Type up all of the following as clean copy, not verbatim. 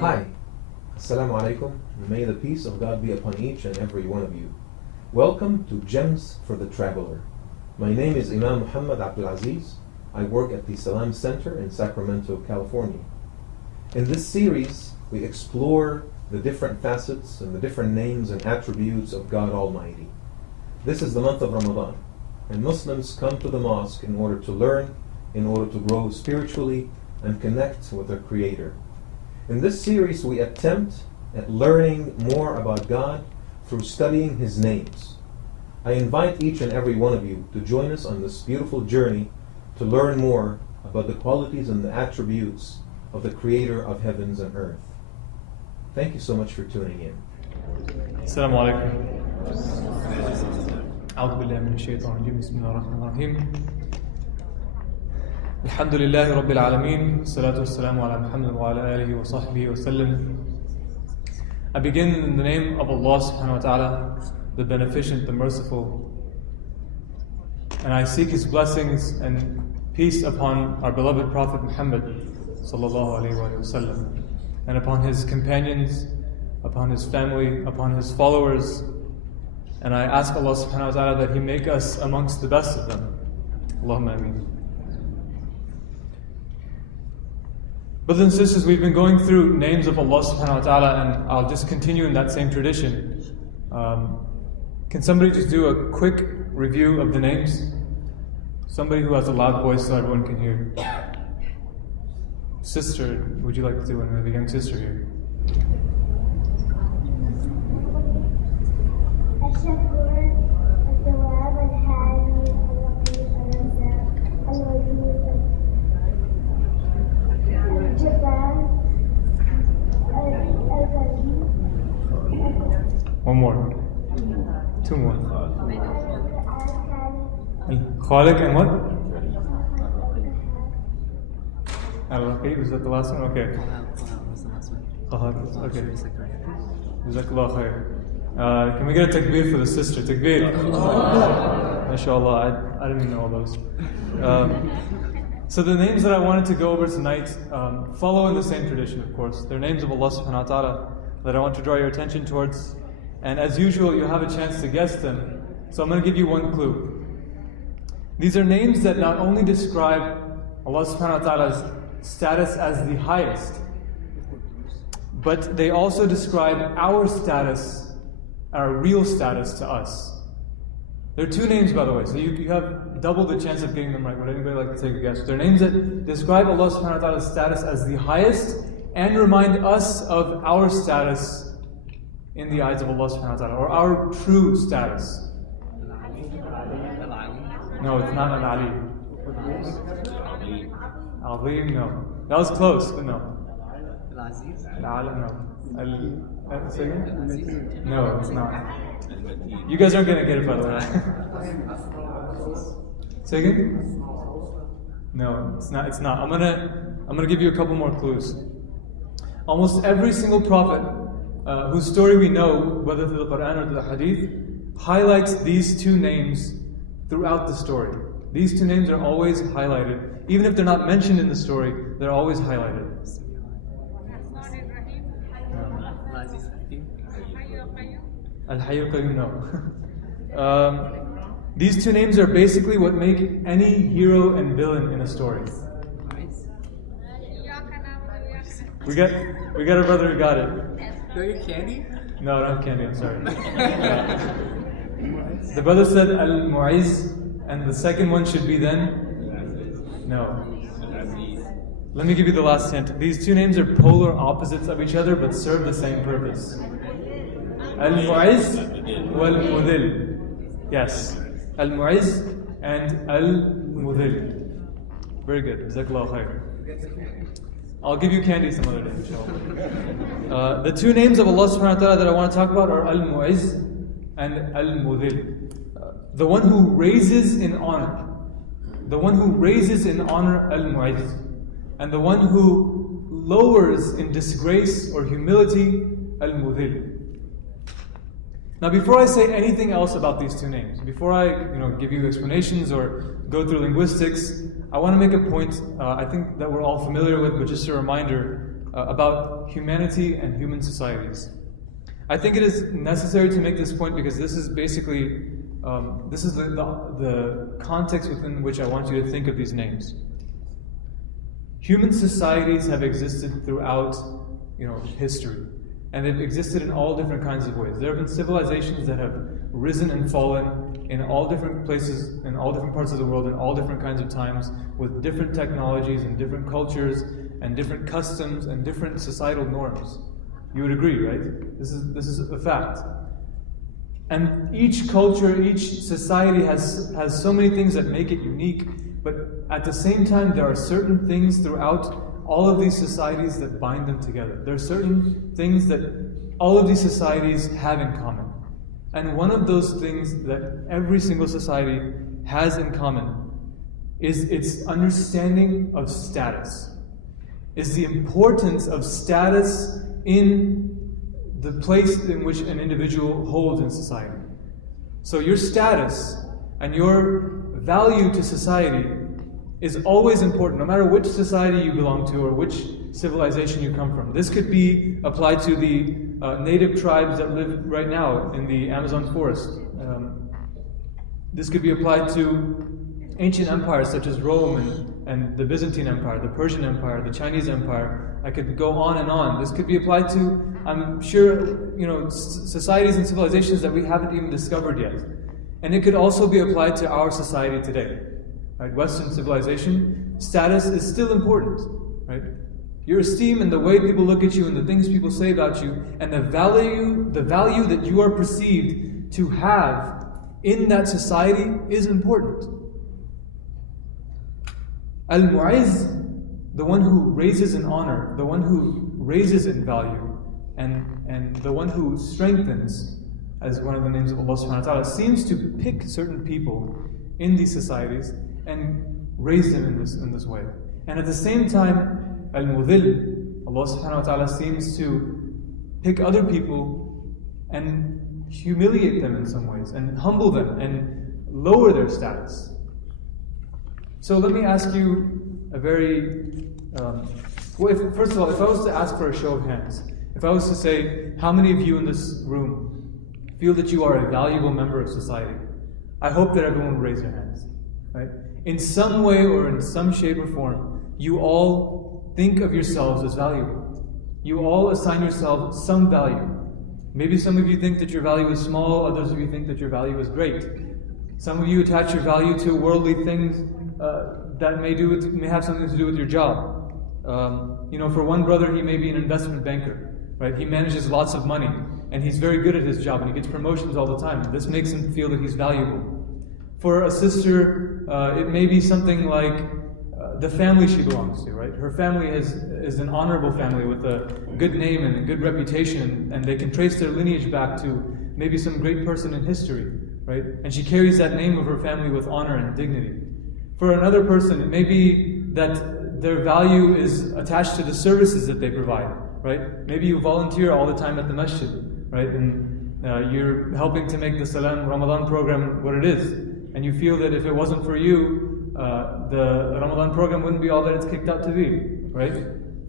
Hi, Assalamu alaikum. May the peace of God be upon each and every one of you. Welcome to Gems for the Traveler. My name is Imam Muhammad Abdul Aziz. I work at the SALAM Center in Sacramento, California. In this series, we explore the different facets and the different names and attributes of God Almighty. This is the month of Ramadan, and Muslims come to the mosque in order to learn, in order to grow spiritually, and connect with their Creator. In this series, we attempt at learning more about God through studying His names. I invite each and every one of you to join us on this beautiful journey to learn more about the qualities and the attributes of the Creator of heavens and earth. Thank you so much for tuning in. السلام عليكم. أعوذ بالله من الشيطان الرجيم. بسم الله الرحمن الرحيم. الحمد لله رب العالمين. والصلاة والسلام على محمد وعلى آله وصحبه وسلم. I begin in the name of Allah subhanahu wa ta'ala, the beneficent, the merciful. And I seek His blessings and peace upon our beloved Prophet Muhammad sallallahu alayhi wa sallam, and upon his companions, upon his family, upon his followers. And I ask Allah subhanahu wa ta'ala that He make us amongst the best of them. Allahumma ameen. Brothers and sisters, we've been going through names of Allah subhanahu wa ta'ala, and I'll just continue in that same tradition. Can somebody just do a quick review of the names? Somebody who has a loud voice so everyone can hear. Sister, would you like to do one? We have a young sister here. One more. Two more. Khaliq and what? Al-Raqib, is that the last one? Okay. Okay. Jazakallah khair. Can we get a takbir for the sister? Takbir. MashaAllah, I didn't even know all those. So the names that I wanted to go over tonight follow in the same tradition, of course. They're names of Allah subhanahu wa ta'ala that I want to draw your attention towards. And as usual, you have a chance to guess them. So I'm going to give you one clue. These are names that not only describe Allah subhanahu wa ta'ala's status as the highest, but they also describe our status, our real status to us. There are two names, by the way, so you have double the chance of getting them right. Would anybody like to take a guess? They're names that describe Allah subhanahu wa ta'ala's status as the highest and remind us of our status in the eyes of Allah subhanahu wa ta'ala, or our true status. No, it's not an Ali. Azim, no. That was close, but no. Al-Alam, no. No, it's not. You guys aren't going to get it, by the way. Say again? No, it's not. It's not. I'm gonna give you a couple more clues. Almost every single prophet whose story we know, whether through the Quran or through the Hadith, highlights these two names throughout the story. These two names are always highlighted. Even if they're not mentioned in the story, they're always highlighted. Al-Hayy al-Qayyum, no. These two names are basically what make any hero and villain in a story. We got a brother who got it. Do you have candy? No, I don't have candy, I'm sorry. The brother said Al-Mu'izz, and the second one should be then? No. Let me give you the last hint. These two names are polar opposites of each other, but serve the same purpose. Al-Mu'izz wal-Muthill. Yes. Al-Mu'izz and Al-Muthill. Very good. Jazakallah khair. I'll give you candy some other day, inshallah. The two names of Allah subhanahu wa ta'ala that I want to talk about are Al-Mu'izz and Al-Muthill. The one who raises in honor. The one who raises in honor, Al-Mu'izz. And the one who lowers in disgrace or humility, Al-Muthill. Now before I say anything else about these two names, before I give you explanations or go through linguistics, I want to make a point I think that we're all familiar with, but just a reminder. about humanity and human societies. I think it is necessary to make this point because this is basically the context within which I want you to think of these names. Human societies have existed throughout, history, and they've existed in all different kinds of ways. There have been civilizations that have risen and fallen in all different places, in all different parts of the world, in all different kinds of times, with different technologies and different cultures and different customs and different societal norms. You would agree, right? This is a fact. And each culture, each society has so many things that make it unique, but at the same time, there are certain things throughout all of these societies that bind them together. There are certain things that all of these societies have in common. And one of those things that every single society has in common is its understanding of status, is the importance of status in the place in which an individual holds in society. So your status and your value to society is always important, no matter which society you belong to or which civilization you come from. This could be applied to the native tribes that live right now in the Amazon forest. This could be applied to ancient empires such as Rome and the Byzantine Empire, the Persian Empire, the Chinese Empire. I could go on and on. This could be applied to, I'm sure, societies and civilizations that we haven't even discovered yet. And it could also be applied to our society today. Right? Western civilization, status is still important. Right? Your esteem and the way people look at you and the things people say about you and the value that you are perceived to have in that society is important. Al-Mu'izz, the one who raises in honor, the one who raises in value, and the one who strengthens, as one of the names of Allah subhanahu wa ta'ala, seems to pick certain people in these societies and raise them in this way. And at the same time, Al-Muthill, Allah subhanahu wa ta'ala seems to pick other people and humiliate them in some ways, and humble them, and lower their status. So let me ask you a very, first of all, if I was to ask for a show of hands, if I was to say, how many of you in this room feel that you are a valuable member of society? I hope that everyone would raise their hands. Right? In some way or in some shape or form, you all think of yourselves as valuable. You all assign yourselves some value. Maybe some of you think that your value is small, others of you think that your value is great. Some of you attach your value to worldly things that may have something to do with your job. For one brother, he may be an investment banker, right? He manages lots of money, and he's very good at his job, and he gets promotions all the time. This makes him feel that he's valuable. For a sister, it may be something like the family she belongs to, right? Her family is an honorable family with a good name and a good reputation, and they can trace their lineage back to maybe some great person in history, right? And she carries that name of her family with honor and dignity. For another person, it may be that their value is attached to the services that they provide, right? Maybe you volunteer all the time at the masjid, right? And you're helping to make the SALAM Ramadan program what it is. And you feel that if it wasn't for you, the Ramadan program wouldn't be all that it's kicked out to be, right?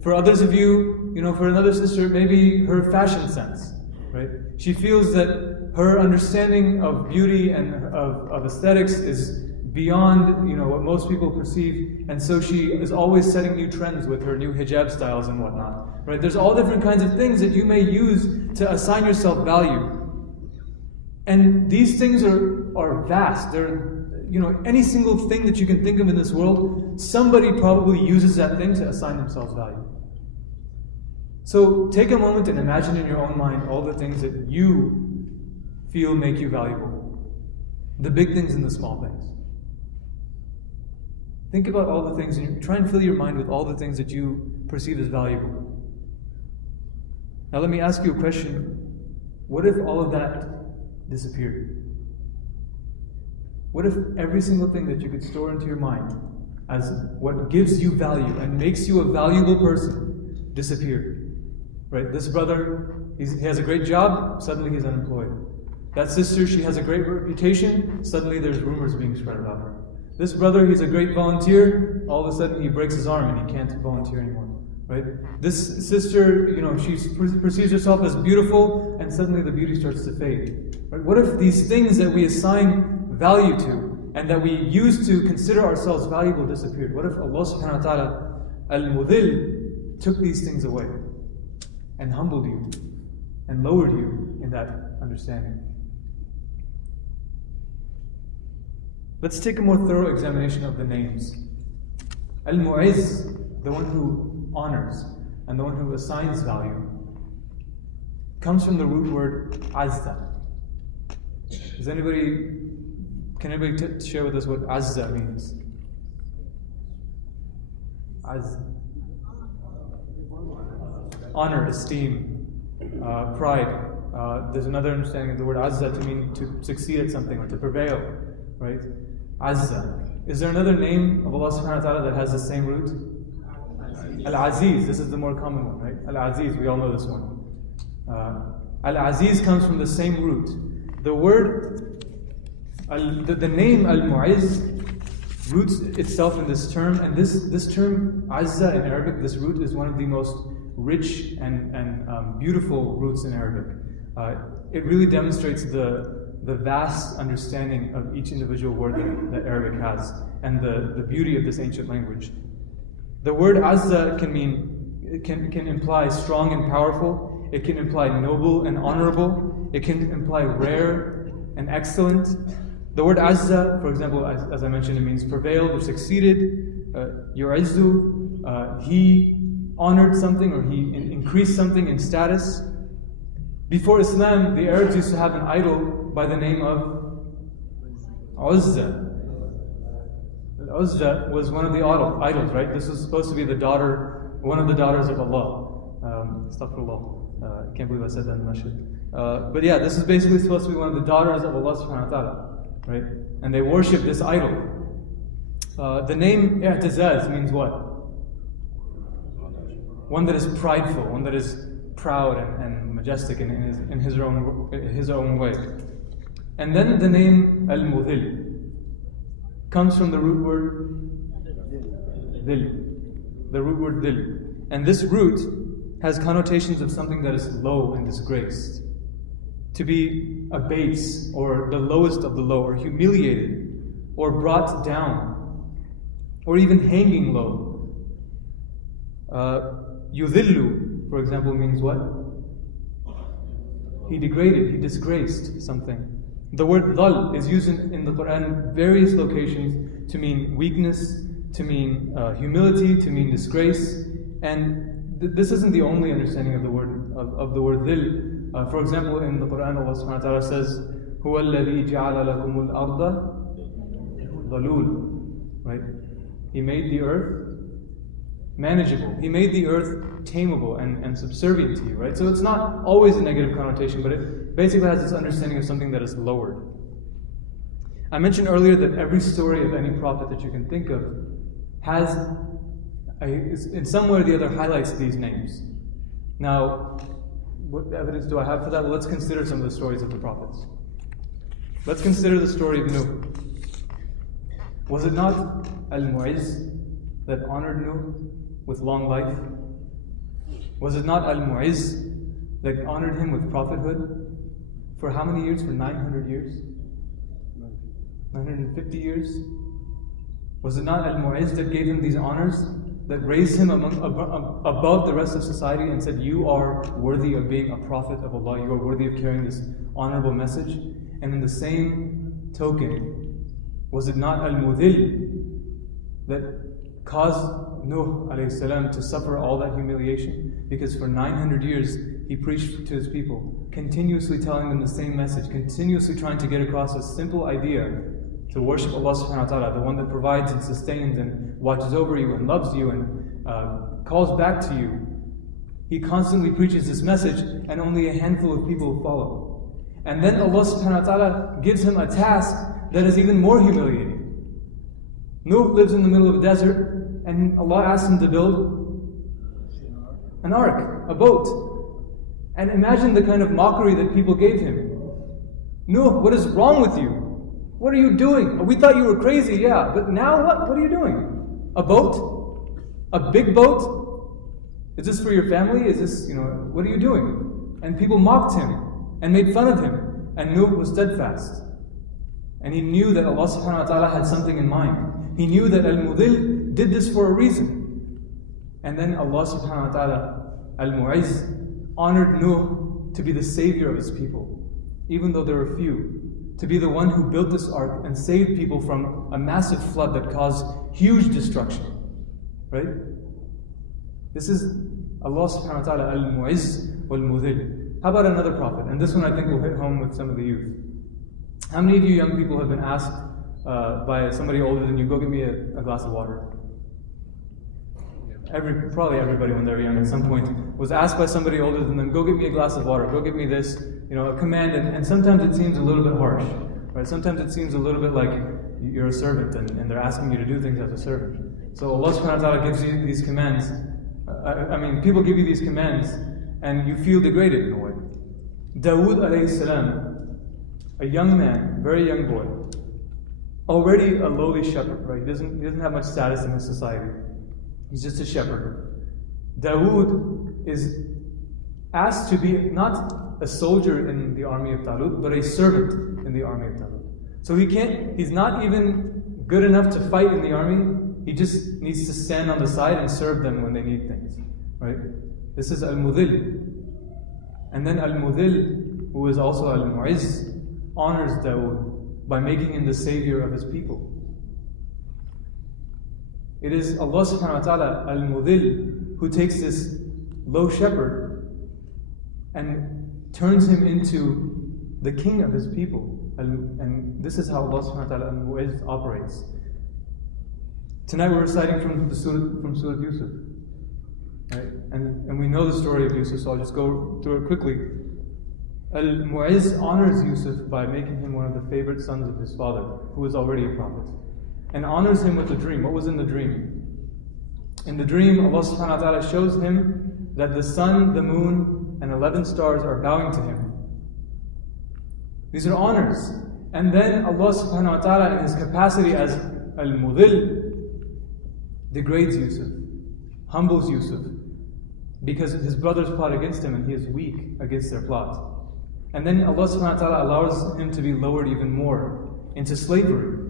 For others of you, for another sister, it may be her fashion sense, right? She feels that her understanding of beauty and of aesthetics is beyond what most people perceive, and so she is always setting new trends with her new hijab styles and whatnot. Right? There's all different kinds of things that you may use to assign yourself value. And these things are vast. They're any single thing that you can think of in this world, somebody probably uses that thing to assign themselves value. So take a moment and imagine in your own mind all the things that you feel make you valuable. The big things and the small things. Think about all the things, and try and fill your mind with all the things that you perceive as valuable. Now let me ask you a question. What if all of that disappeared? What if every single thing that you could store into your mind as what gives you value and makes you a valuable person disappeared? Right? This brother, he has a great job, suddenly he's unemployed. That sister, she has a great reputation, suddenly there's rumors being spread about her. This brother, he's a great volunteer, all of a sudden he breaks his arm and he can't volunteer anymore. right? This sister, she perceives herself as beautiful, and suddenly the beauty starts to fade. Right? What if these things that we assign value to and that we used to consider ourselves valuable disappeared? What if Allah subhanahu wa ta'ala, Al-Muthill, took these things away and humbled you and lowered you in that understanding? Let's take a more thorough examination of the names. Al-Mu'izz, the one who honors and the one who assigns value, comes from the root word azza. Can anybody share with us what azza means? Honor, esteem, pride. There's another understanding of the word azza to mean to succeed at something or to prevail, right? Azza. Is there another name of Allah subhanahu wa ta'ala that has the same root? Al-Aziz. This is the more common one, right? Al-Aziz, we all know this one. Al-Aziz comes from the same root. The word, the name Al-Mu'izz roots itself in this term, and this term Azza in Arabic, this root is one of the most rich and beautiful roots in Arabic. It really demonstrates the vast understanding of each individual word that Arabic has, and the beauty of this ancient language. The word Azza can imply strong and powerful. It can imply noble and honorable. It can imply rare and excellent. The word Azza, for example, as I mentioned, it means prevailed or succeeded. Yu'izzu, he honored something or he increased something in status. Before Islam, the Arabs used to have an idol by the name of Uzza. Uzza was one of the idols, right? This was supposed to be one of the daughters of Allah. Astaghfirullah. I can't believe I said that in Masjid. But yeah, this is basically supposed to be one of the daughters of Allah subhanahu wa ta'ala, right? And they worship this idol. The name I'tizaz means what? One that is prideful, one that is proud and majestic in his own way. And then the name Al-Muthill comes from the root word Dhil. The root word Dhil. And this root has connotations of something that is low and disgraced. To be abased, or the lowest of the low, or humiliated, or brought down, or even hanging low. Yudhillu, for example, means what? He degraded, he disgraced something. The word dhal is used in the Quran in various locations to mean weakness, to mean humility, to mean disgrace. And this isn't the only understanding of the word dhil. For example, in the Quran, Allah subhanahu wa ta'ala says, هُوَ الَّذِي جَعَلَ لَكُمُ الْأَرْضَ ظَلُولٌ. Right? He made the earth manageable. He made the earth tameable and subservient to you, right? So it's not always a negative connotation, but it basically has this understanding of something that is lowered. I mentioned earlier that every story of any prophet that you can think of has, in some way or the other, highlights these names. Now, what evidence do I have for that? Well, let's consider some of the stories of the prophets. Let's consider the story of Nuh. Was it not Al-Mu'izz that honored Nuh with long life? Was it not Al-Mu'izz that honored him with prophethood? For how many years? For 900 years? 950 years? Was it not Al-Mu'izz that gave him these honors? That raised him above the rest of society and said, you are worthy of being a prophet of Allah, you are worthy of carrying this honorable message? And in the same token, was it not Al-Muthill that caused Nuh alayhi salam to suffer all that humiliation? Because for 900 years he preached to his people, continuously telling them the same message, continuously trying to get across a simple idea to worship Allah subhanahu wa ta'ala, the one that provides and sustains and watches over you and loves you and calls back to you. He constantly preaches this message and only a handful of people follow. And then Allah subhanahu wa ta'ala gives him a task that is even more humiliating. Nuh lives in the middle of a desert, and Allah asks him to build an ark, a boat. And imagine the kind of mockery that people gave him. Nuh, what is wrong with you? What are you doing? We thought you were crazy, yeah, but now what? What are you doing? A boat? A big boat? Is this for your family? Is this, what are you doing? And people mocked him and made fun of him. And Nuh was steadfast. And he knew that Allah subhanahu wa ta'ala had something in mind. He knew that Al-Muthill did this for a reason. And then Allah subhanahu wa ta'ala, Al-Mu'izz, honored Nuh to be the savior of his people, even though there were few. To be the one who built this ark and saved people from a massive flood that caused huge destruction. Right? This is Allah subhanahu wa ta'ala, Al-Mu'izz wal-Muthill. How about another prophet? And this one I think will hit home with some of the youth. How many of you young people have been asked by somebody older than you, go get me a glass of water? Probably everybody when they're young at some point was asked by somebody older than them, go get me a glass of water, go get me this, a command, and sometimes it seems a little bit harsh, right? Sometimes it seems a little bit like you're a servant and they're asking you to do things as a servant. So Allah subhanahu wa ta'ala gives you these commands. People give you these commands and you feel degraded in a way. Dawood alayhi salam, a young man, very young boy, already a lowly shepherd, right? He doesn't have much status in his society. He's just a shepherd. Dawood is asked to be not a soldier in the army of Talut, but a servant in the army of Talut. So he's not even good enough to fight in the army. He just needs to stand on the side and serve them when they need things, right? This is Al-Muthill. And then Al-Muthill, who is also Al-Mu'izz, honors Dawood by making him the savior of his people. It is Allah subhanahu wa ta'ala, Al-Muthill, who takes this low shepherd and turns him into the king of his people. And this is how Allah subhanahu wa ta'ala, Al-Mu'izz, operates. Tonight we're reciting from Surah Yusuf. Right? And we know the story of Yusuf, so I'll just go through it quickly. Al-Mu'izz honors Yusuf by making him one of the favorite sons of his father, who was already a prophet, and honors him with a dream. What was in the dream? In the dream, Allah subhanahu wa ta'ala shows him that the sun, the moon, and 11 stars are bowing to him. These are honors. And then Allah subhanahu wa ta'ala, in his capacity as Al-Muthill, degrades Yusuf, humbles Yusuf, because his brothers plot against him and he is weak against their plot. And then Allah subhanahu wa ta'ala allows him to be lowered even more into slavery.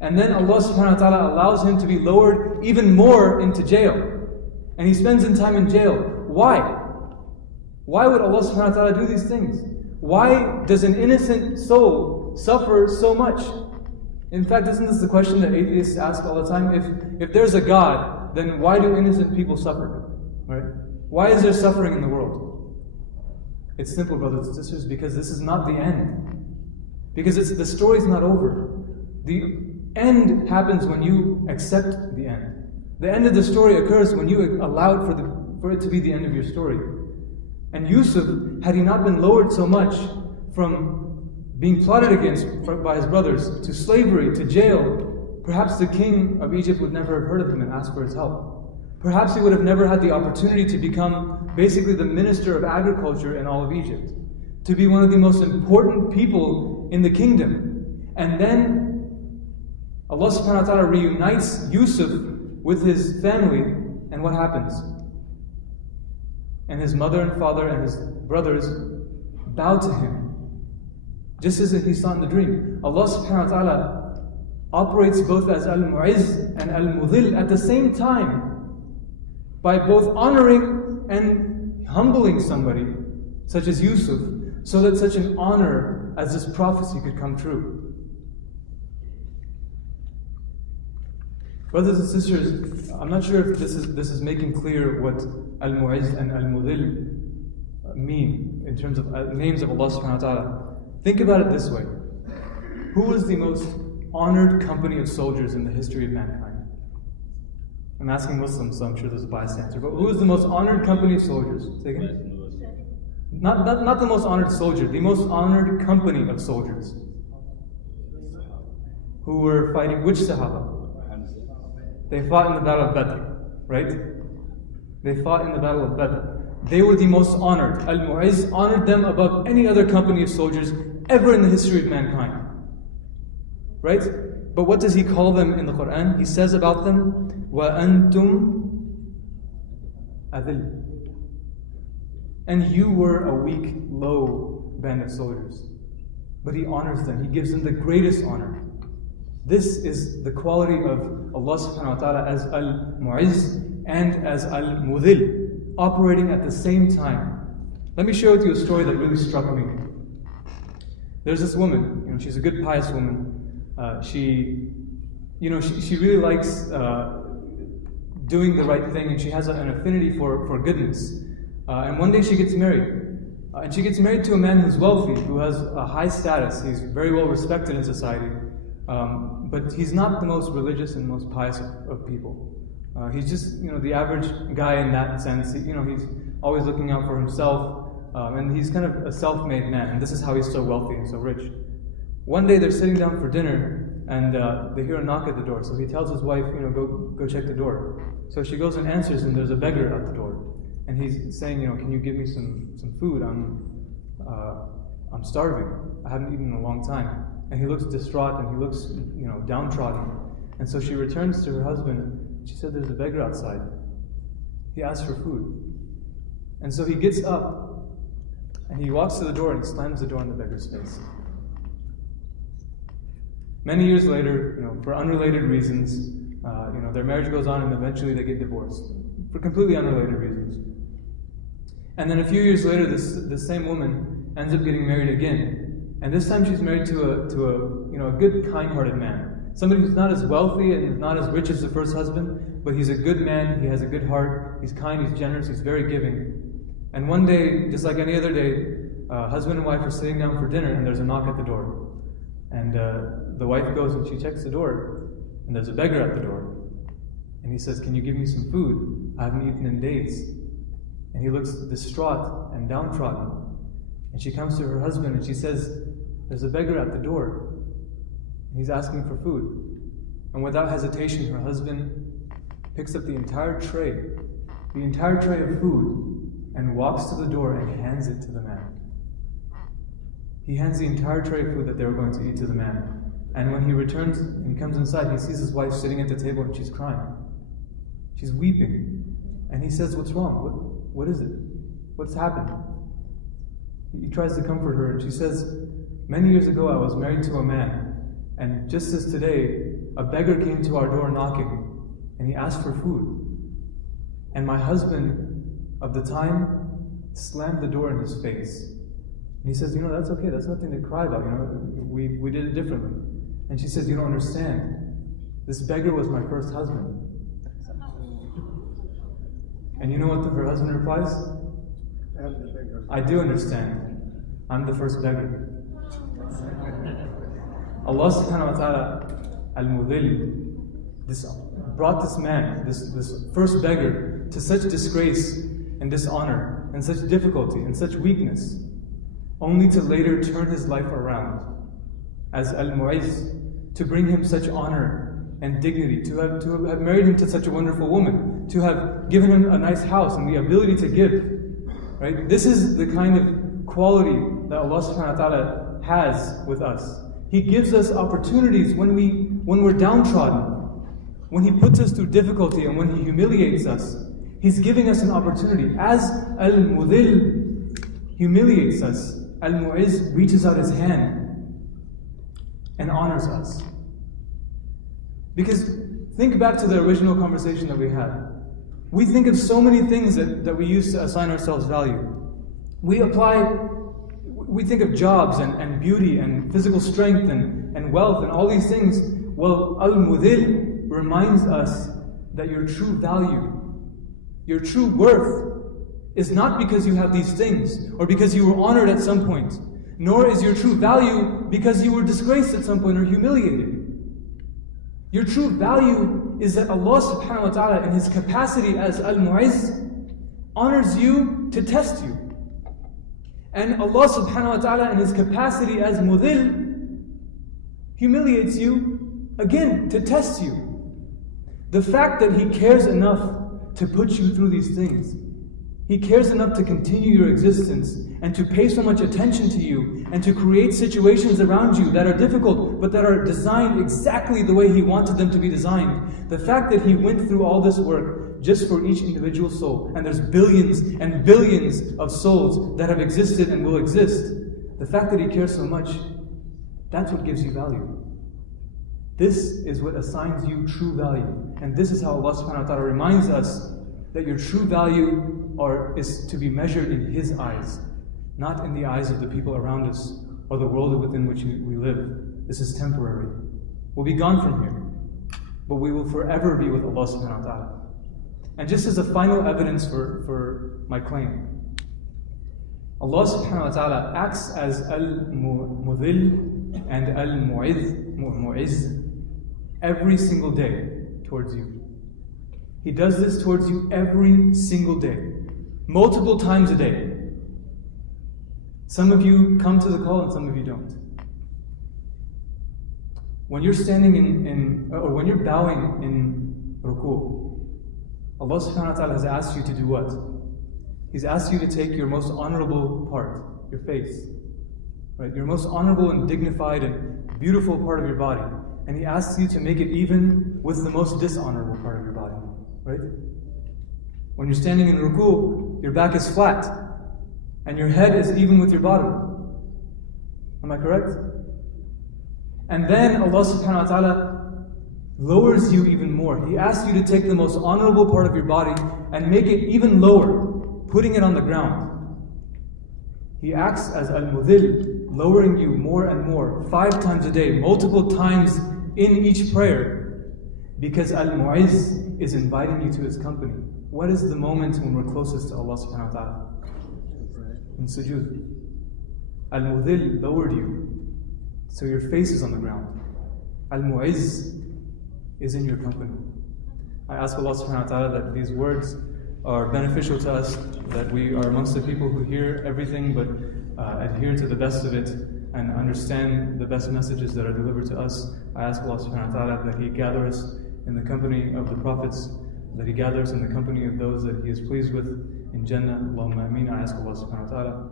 And then Allah subhanahu wa ta'ala allows him to be lowered even more into jail. And he spends some time in jail. Why? Why would Allah subhanahu wa ta'ala do these things? Why does an innocent soul suffer so much? In fact, isn't this the question that atheists ask all the time? If there's a God, then why do innocent people suffer? Right? Why is there suffering in the world? It's simple, brothers and sisters, because this is not the end. Because the story's not over. The end happens when you accept the end. The end of the story occurs when you allowed for it to be the end of your story. And Yusuf, had he not been lowered so much from being plotted against by his brothers to slavery, to jail, perhaps the king of Egypt would never have heard of him and asked for his help. Perhaps he would have never had the opportunity to become basically the minister of agriculture in all of Egypt, to be one of the most important people in the kingdom. And then Allah subhanahu wa ta'ala reunites Yusuf with his family, and what happens? And his mother and father and his brothers bow to him, just as he saw in the dream. Allah subhanahu wa ta'ala operates both as Al-Mu'izz and Al-Muthill at the same time, by both honoring and humbling somebody, such as Yusuf, so that such an honor as this prophecy could come true. Brothers and sisters, I'm not sure if this is making clear what Al-Mu'izz and Al-Muthill mean in terms of names of Allah subhanahu wa ta'ala. Think about it this way. Who was the most honored company of soldiers in the history of mankind? I'm asking Muslims, so I'm sure there's a biased answer. But who is the most honored company of soldiers? Say again? Not the most honored soldier, the most honored company of soldiers. Who were fighting which Sahaba? They fought in the Battle of Badr, right? They fought in the Battle of Badr. They were the most honored. Al-Mu'izz honored them above any other company of soldiers ever in the history of mankind. Right? But what does he call them in the Quran? He says about them, وَأَنْتُمْ adil. And you were a weak, low band of soldiers. But He honors them. He gives them the greatest honor. This is the quality of Allah subhanahu wa ta'ala as Al-Mu'izz and as Al-Muthill, operating at the same time. Let me share with you a story that really struck me. There's this woman, she's a good, pious woman. She really likes doing the right thing, and she has an affinity for goodness. And one day she gets married. And she gets married to a man who's wealthy, who has a high status. He's very well respected in society. But he's not the most religious and most pious of people. He's just, the average guy in that sense. He's always looking out for himself. And he's kind of a self-made man. And this is how he's so wealthy and so rich. One day they're sitting down for dinner, and they hear a knock at the door. So he tells his wife, go check the door. So she goes and answers, and there's a beggar at the door. And he's saying, can you give me some food? I'm starving. I haven't eaten in a long time. And he looks distraught, and he looks, downtrodden. And so she returns to her husband. She said, there's a beggar outside. He asked for food. And so he gets up, and he walks to the door and slams the door in the beggar's face. Many years later, for unrelated reasons, their marriage goes on, and eventually they get divorced for completely unrelated reasons. And then a few years later, this same woman ends up getting married again, and this time she's married to a good, kind-hearted man, somebody who's not as wealthy and not as rich as the first husband, but he's a good man. He has a good heart. He's kind. He's generous. He's very giving. And one day, just like any other day, husband and wife are sitting down for dinner, and there's a knock at the door. And the wife goes and she checks the door, and there's a beggar at the door. And he says, can you give me some food? I haven't eaten in days. And he looks distraught and downtrodden. And she comes to her husband and she says, there's a beggar at the door. And he's asking for food. And without hesitation, her husband picks up the entire tray of food, and walks to the door and hands it to the man. He hands the entire tray of food that they were going to eat to the man. And when he returns and he comes inside, he sees his wife sitting at the table and she's crying. She's weeping. And he says, what's wrong? What is it? What's happened? He tries to comfort her, and she says, many years ago I was married to a man, and just as today, a beggar came to our door knocking, and he asked for food. And my husband of the time slammed the door in his face. And he says, that's okay, that's nothing to cry about, we did it differently. And she says, you don't understand. This beggar was my first husband. And you know what her husband replies? I do understand. I'm the first beggar. Allah subhanahu wa ta'ala, Al-Muthill, brought this man, this first beggar, to such disgrace and dishonor and such difficulty and such weakness, only to later turn his life around as Al-Mu'izz, to bring him such honor and dignity, to have married him to such a wonderful woman, to have given him a nice house and the ability to give. Right? This is the kind of quality that Allah subhanahu wa ta'ala has with us. He gives us opportunities when we're downtrodden, when He puts us through difficulty and when He humiliates us. He's giving us an opportunity. As Al-Muthill humiliates us, Al-Mu'izz reaches out His hand and honors us. Because think back to the original conversation that we had. We think of so many things that we use to assign ourselves value. We think of jobs and beauty and physical strength and wealth and all these things. Well, Al-Muthill reminds us that your true value, your true worth, is not because you have these things or because you were honored at some point, nor is your true value because you were disgraced at some point or humiliated. Your true value is that Allah subhanahu wa ta'ala, in His capacity as Al-Mu'izz, honors you to test you. And Allah subhanahu wa ta'ala, in His capacity as Muthill, humiliates you again to test you. The fact that He cares enough to put you through these things, He cares enough to continue your existence and to pay so much attention to you and to create situations around you that are difficult but that are designed exactly the way He wanted them to be designed. The fact that He went through all this work just for each individual soul. And there's billions and billions of souls that have existed and will exist. The fact that He cares so much, that's what gives you value. This is what assigns you true value. And this is how Allah subhanahu wa ta'ala reminds us that your true value is to be measured in His eyes, not in the eyes of the people around us or the world within which we live. This is temporary. We'll be gone from here, but we will forever be with Allah subhanahu wa ta'ala. And just as a final evidence for my claim, Allah subhanahu wa ta'ala acts as Muthill and Mu'izz every single day towards you. He does this towards you every single day, multiple times a day. Some of you come to the call and some of you don't. When you're standing or when you're bowing in ruku', Allah subhanahu wa ta'ala has asked you to do what? He's asked you to take your most honorable part, your face, right? Your most honorable and dignified and beautiful part of your body. And He asks you to make it even with the most dishonorable part of your body, right? When you're standing in ruku', your back is flat, and your head is even with your bottom. Am I correct? And then Allah subhanahu wa ta'ala lowers you even more. He asks you to take the most honorable part of your body and make it even lower, putting it on the ground. He acts as Al-Mudhill, lowering you more and more, 5 times a day, multiple times in each prayer, because Al-Mu'izz is inviting you to His company. What is the moment when we're closest to Allah subhanahu wa ta'ala? In sujood. Al-Mudhill lowered you, so your face is on the ground. Al-Mu'izz is in your company. I ask Allah subhanahu wa ta'ala that these words are beneficial to us, that we are amongst the people who hear everything but adhere to the best of it and understand the best messages that are delivered to us. I ask Allah subhanahu wa ta'ala that He gather us in the company of the prophets, that He gathers in the company of those that He is pleased with in Jannah. Allahumma ameen. I ask Allah subhanahu wa ta'ala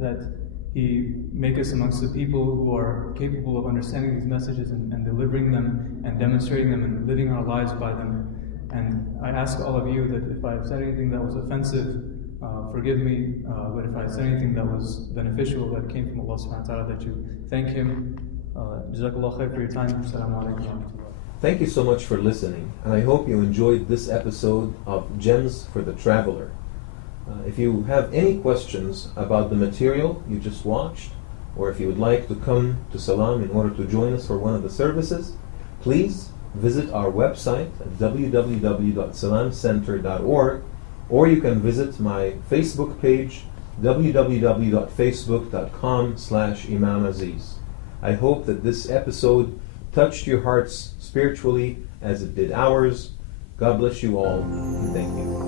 that He make us amongst the people who are capable of understanding these messages and delivering them and demonstrating them and living our lives by them. And I ask all of you that if I have said anything that was offensive, forgive me, but if I said anything that was beneficial, that came from Allah subhanahu wa ta'ala, that you thank Him. Jazakallah khair for your time. Assalamu alaikum. Thank you so much for listening, and I hope you enjoyed this episode of Gems for the Traveler. If you have any questions about the material you just watched, or if you would like to come to Salam in order to join us for one of the services, please visit our website at www.salamcenter.org, or you can visit my Facebook page, www.facebook.com/ImamAziz. I hope that this episode touched your hearts spiritually as it did ours. God bless you all, and thank you.